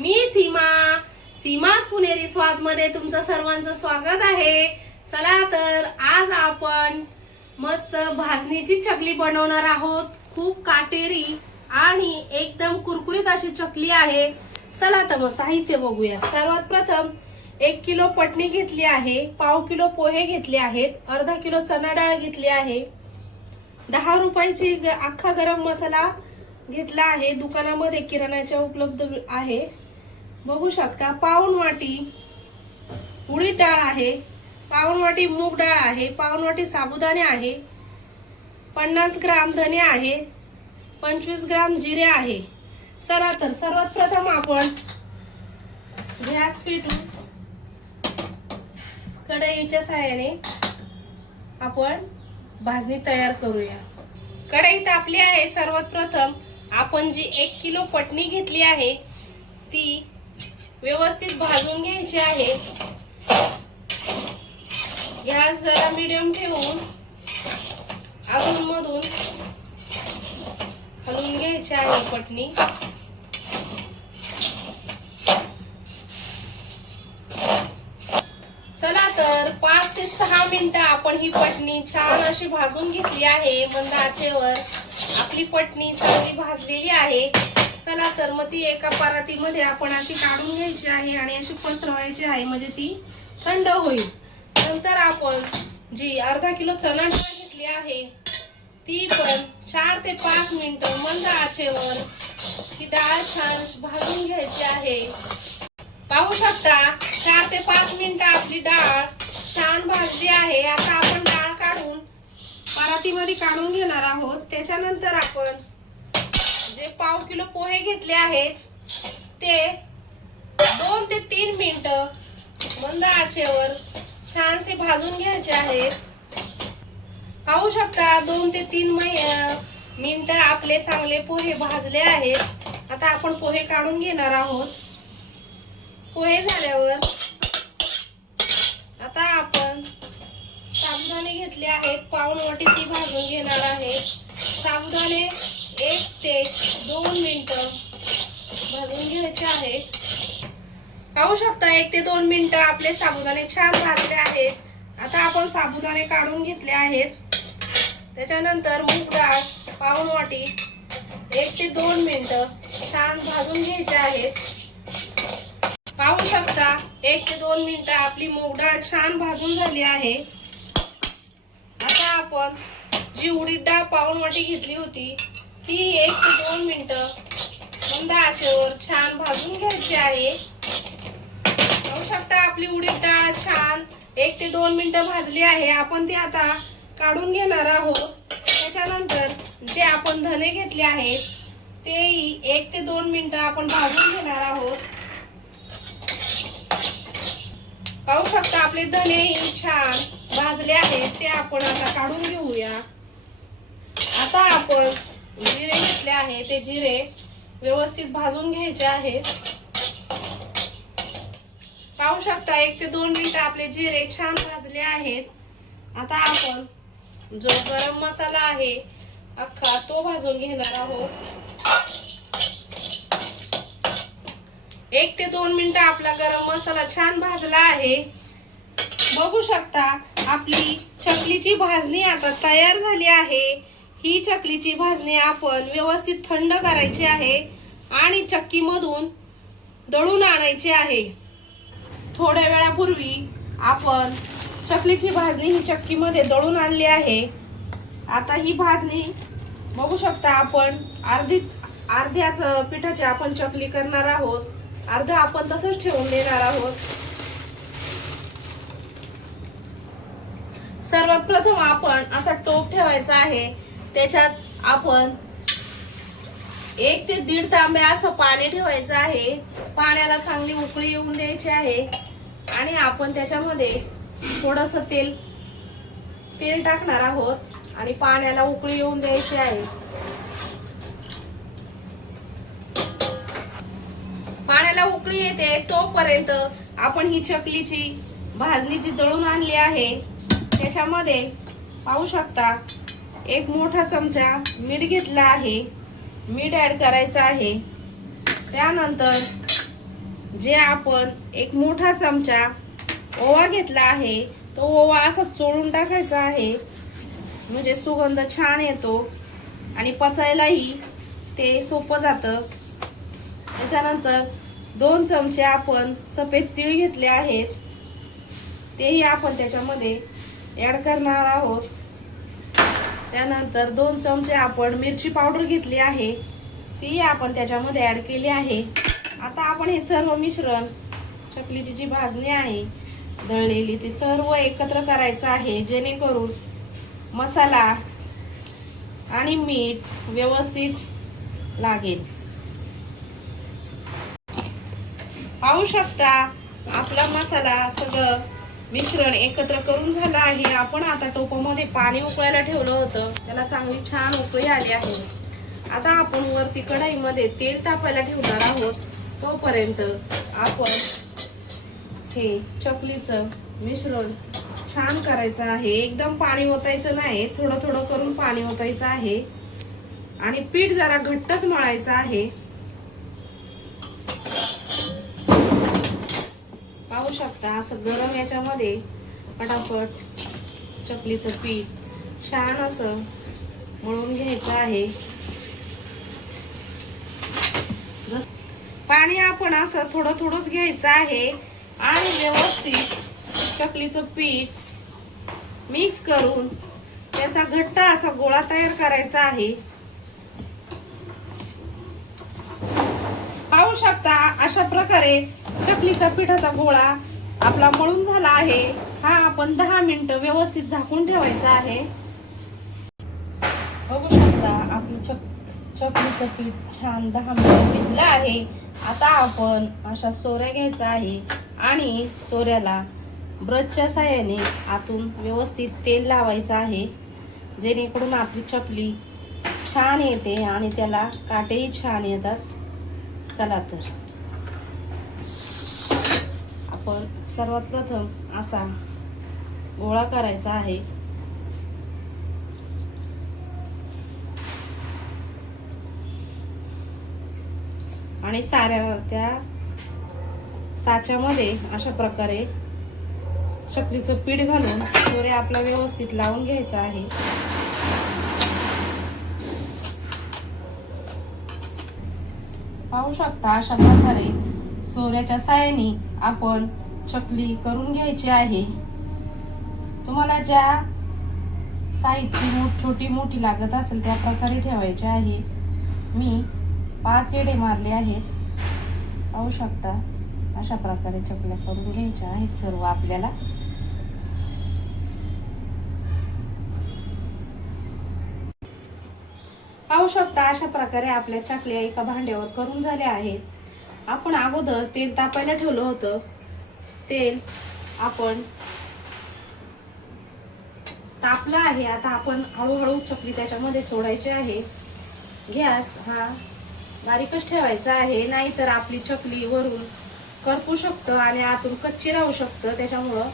मी सीमास पुणेरी स्वाद मध्ये तुमचं सर्वांचं स्वागत आहे। चला तर आज आपण मस्त भाजणीची चकली बनवणार आहोत। खूप काटेरी आणि एकदम कुरकुरीत अशी चकली आहे। चला तर मग साहित्य बघूया। सर्वात प्रथम 1 किलो पटणी घेतली आहे, पाव किलो पोहे घेतले आहेत, अर्धा किलो चणा डाळ घेतली आहे, 10 रुपयाची अख्खा गरम मसाला घेतला आहे, दुकानामध्ये किराणाच्या उपलब्ध आहे, बघू शकता। पाऊण वाटी उडीद डाळ आहे, पाऊण वाटी मूग डाळ आहे, पाऊण वाटी साबुदाणे आहे, 50 ग्राम धने आहे, 25 ग्राम जिरे आहे। चला तर सर्वात प्रथम आपण गॅस पेटवू, कढईच्या साहाय्याने आपण भाजणी तयार करूया। कढई तापली आहे। सर्वात प्रथम आपण जी 1 किलो पटणी घेतली आहे ती व्यवस्थित भाजून घ्यायची आहे। गॅस जरा मीडियम ठेवून अधून मधून हलवून घ्यायची आहे पटणी। चला तर 5 ते 6 मिनिटं आपण ही पटणी छान अशी भाजून घेतली आहे। मंद आचेवर आपली पटणी चांगली भाजलेली आहे। चला तर मग ती एका परातीमध्ये आपण अशी काढून घ्यायची आहे आणि अशी पसरवायची आहे, म्हणजे ती थंड होईल। नंतर आपण जी अर्धा किलो चणा डाळ घेतली आहे ती पण 4 ते 5 मिनिटं मंद आचेवर ती डाळ छान भाजून घ्यायची आहे। पाहू शकता 4 ते 5 मिनिटं आपली डाळ छान भाजली आहे। आता आपण डाळ काढून परातीमध्ये काढून घेणार आहोत। त्याच्यानंतर आपण जे पाव किलो पोहे घेतले आहेत ते 2 ते 3 मिनिटं मंद आचेवर छानसे भाजून घ्यायचे आहेत। पाहू शकता 2 ते 3 मिनिटं आपले चांगले पोहे भाजले आहेत। आता आपण पोहे काढून घेणार आहोत। पोहे झाल्यावर आता आपण साबुदाणे घेतले आहेत, पाऊण वाटी ती भाजून घेणार आहे। साबुदाणे 1 ते 2 मिनिटं भाजून घ्यायचे आहे। पाहू शकता 1 ते 2 मिनिटं आपले साबुदाणे छान भाजले आहेत। आता आपण साबुदाणे काढून घेतले आहेत। त्याच्यानंतर मूग डाळ पाऊण वाटी 1 ते 2 मिनिटं छान भाजून घ्यायचे आहेत। पाहू शकता 1 ते 2 मिनिटं आपली मूग डाळ छान भाजून झाली आहे। आता आपण जी उडीद डाळ पाऊण वाटी घेतली होती ती 1 ते 2 मिनिटं मंद आचेवर छान भाजून घ्यायची आहे। पाहू शकता आपली उडीद डाळ छान 1 ते 2 मिनिटं भाजली आहे। आपण ती आता काढून घेणार आहोत। त्याच्यानंतर जे आपण धने घेतले आहेत तेही 1 ते 2 मिनिटं आपण भाजून घेणार आहोत। पाहू शकता आपले धनेही छान भाजले आहेत, ते आपण आता काढून घेऊया। आता आपण जिरे घेतले आहे, ते जिरे व्यवस्थित भाजून घ्यायचे आहेत। पाहू शकता 1 ते 2 मिनिटं आपले जिरे छान भाजले आहेत। आता आपण जो गरम मसाला आहे अख्खा तो भाजून घेणार आहोत। 1 ते 2 मिनिटं आपला गरम मसाला छान भाजला आहे। बघू शकता आपली चकलीची भाजणी आता तयार झाली आहे। ही चकलीची भाजणी आपण व्यवस्थित थंड करायची आहे आणि चक्कीमधून दळून आणायची आहे। थोड्या वेळापूर्वी आपण चकलीची भाजणी ही चक्कीमध्ये आणली आहे। आता ही भाजणी बघू शकता आपण अर्ध्याच पिठाची आपण चकली करणार आहोत, अर्धा आपण तसंच ठेवून देणार आहोत। सर्वात प्रथम आपण असा टोप ठेवायचा आहे, त्याच्यात आपण 1 ते 1.5 तांबे असं पाणी ठेवायचं आहे। पाण्याला चांगली उकळी येऊन द्यायची आहे आणि आपण त्याच्यामध्ये थोडस तेल टाकणार आहोत आणि पाण्याला उकळी येऊन द्यायची आहे। पाण्याला उकळी येते तोपर्यंत आपण ही चकलीची भाजणी जी दळून आणली आहे त्याच्यामध्ये पाहू शकता 1 मोठा चमचा मीठ घेतला आहे, मीठ ऍड करायचं आहे। त्यानंतर जे आपण एक मोठा चमचा ओवा घेतला आहे, तो ओवा असा चोळून टाकायचा आहे, म्हणजे सुगंध छान येतो आणि पचायलाही ते सोपं जातं. त्याच्यानंतर 2 चमचे आपण सफेद तीळ घेतले आहेत, तेही आपण त्याच्यामध्ये ऍड करणार आहोत. त्यानंतर 2 चमचे आपण मिरची पावडर घेतली आहे, ती आपण त्याच्यामध्ये ऍड केली आहे. आता आपण हे सर्व मिश्रण, चकलीची जी भाजणी आहे दळलेली, ती सर्व एकत्र करायचं आहे, जेणेकरून मसाला आणि मीठ व्यवस्थित लागेल. पाहू शकता आपला मसाला सगळं मिश्रण एकत्र करून झालं आहे. आपण आता टोपामध्ये पाणी उकळायला ठेवलं होतं, त्याला चांगली छान उकळी आली आहे. आता आपण वरती कढईमध्ये तेल तापायला ठेवणार आहोत. तोपर्यंत आपण हे चकलीचं मिश्रण छान करायचं आहे. एकदम पाणी ओतायचं नाही, थोडं थोडं करून पाणी ओतायचं आहे आणि पीठ जरा घट्टच मळायचं आहे. पाहू शकता असं गरम याच्यामध्ये फटाफट चकलीचं पीठ छान असं मळून घ्यायचं आहे. पाणी आपण असं थोडं थोडंच घ्यायचं आहे आणि व्यवस्थित चकलीचं पीठ मिक्स करून त्याचा घट्ट असा गोळा तयार करायचा आहे. पाहू शकता अशा प्रकारे चकलीचा पिठाचा गोळा आपला मळून झाला आहे. हा आपण 10 मिनिटं व्यवस्थित झाकून ठेवायचा आहे. बघू शकता आपली चकलीचं पीठ छान 10 मिनिटं भिजलं आहे. आता आपण अशा सोऱ्या घ्यायचा आहे आणि सोऱ्याला ब्रशच्या साहाय्याने आतून व्यवस्थित तेल लावायचं आहे, जेणेकरून आपली चकली छान येते आणि त्याला काटेही छान येतात. चला तर आपण सर्वात प्रथम असा गोळा करायचा आहे. आणि साऱ्या त्या साच्यामध्ये अशा प्रकारे चकलीचं पीठ घालून सोऱ्या आपला व्यवस्थित लावून घ्यायचा आहे. पाहू शकता अशा प्रकारे सोऱ्याच्या साहाय्याने आपण चकली करून घ्यायची आहे. तुम्हाला ज्या साईजची छोटी मोठी लागत असेल त्या प्रकारे ठेवायची आहे. मी 5 येडे मारले आहेत. पाहू शकता अशा प्रकारे चकल्या करून घ्यायच्या आहेत सर्व आपल्याला. पाहू शकता अशा प्रकारे आपल्या चकल्या एका भांड्यावर करून झाल्या आहेत. आपण अगोदर तेल तापायला ठेवलं होतं. तेल आपण तापलं आहे. आता आपण हळूहळू चकली त्याच्यामध्ये सोडायची आहे. गॅस हा बारीकच ठेवायचा आहे, नाहीतर आपली चकली वरून करपू शकतं आणि आतून कच्ची राहू शकतं. त्याच्यामुळं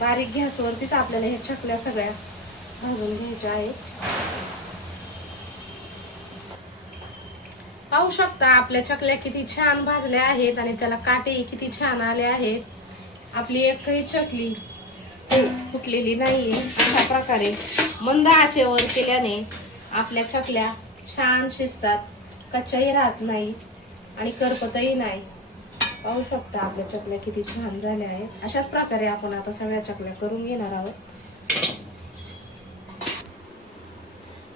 बारीक गॅसवरतीच आपल्याला ह्या चकल्या सगळ्या भाजून घ्यायच्या आहेत. पाहू शकता आपल्या चकल्या किती छान भाजल्या आहेत आणि त्याला काटेही किती छान आले आहेत. आपली एकही चकली फुटलेली नाहीये. अशा प्रकारे मंद आचेवर केल्याने आपल्या चकल्या छान शिजतात, कच्च्याही राहत नाही आणि करपतही नाही. पाहू शकता आपल्या चकल्या किती छान झाल्या आहेत. अशाच प्रकारे आपण आता सगळ्या चकल्या करून घेणार आहोत.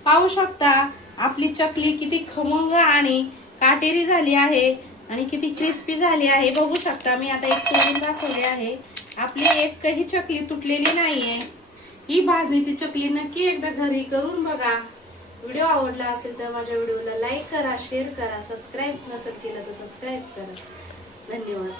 पाहू शकता आपली चकली किती खमंग आणि काटेरी झाली आहे आणि किती क्रिस्पी झाली आहे. बघू शकता मी आता एक तोडून दाखवली आहे. आपली एकही चकली तुटलेली नाहीये. ही भाजणीची चकली नक्की एकदा घरी करून बघा. व्हिडिओ आवडला असेल तर माझ्या व्हिडिओला लाईक करा, शेअर करा, सबस्क्राईब नसेल केलं तर सबस्क्राईब करा. धन्यवाद.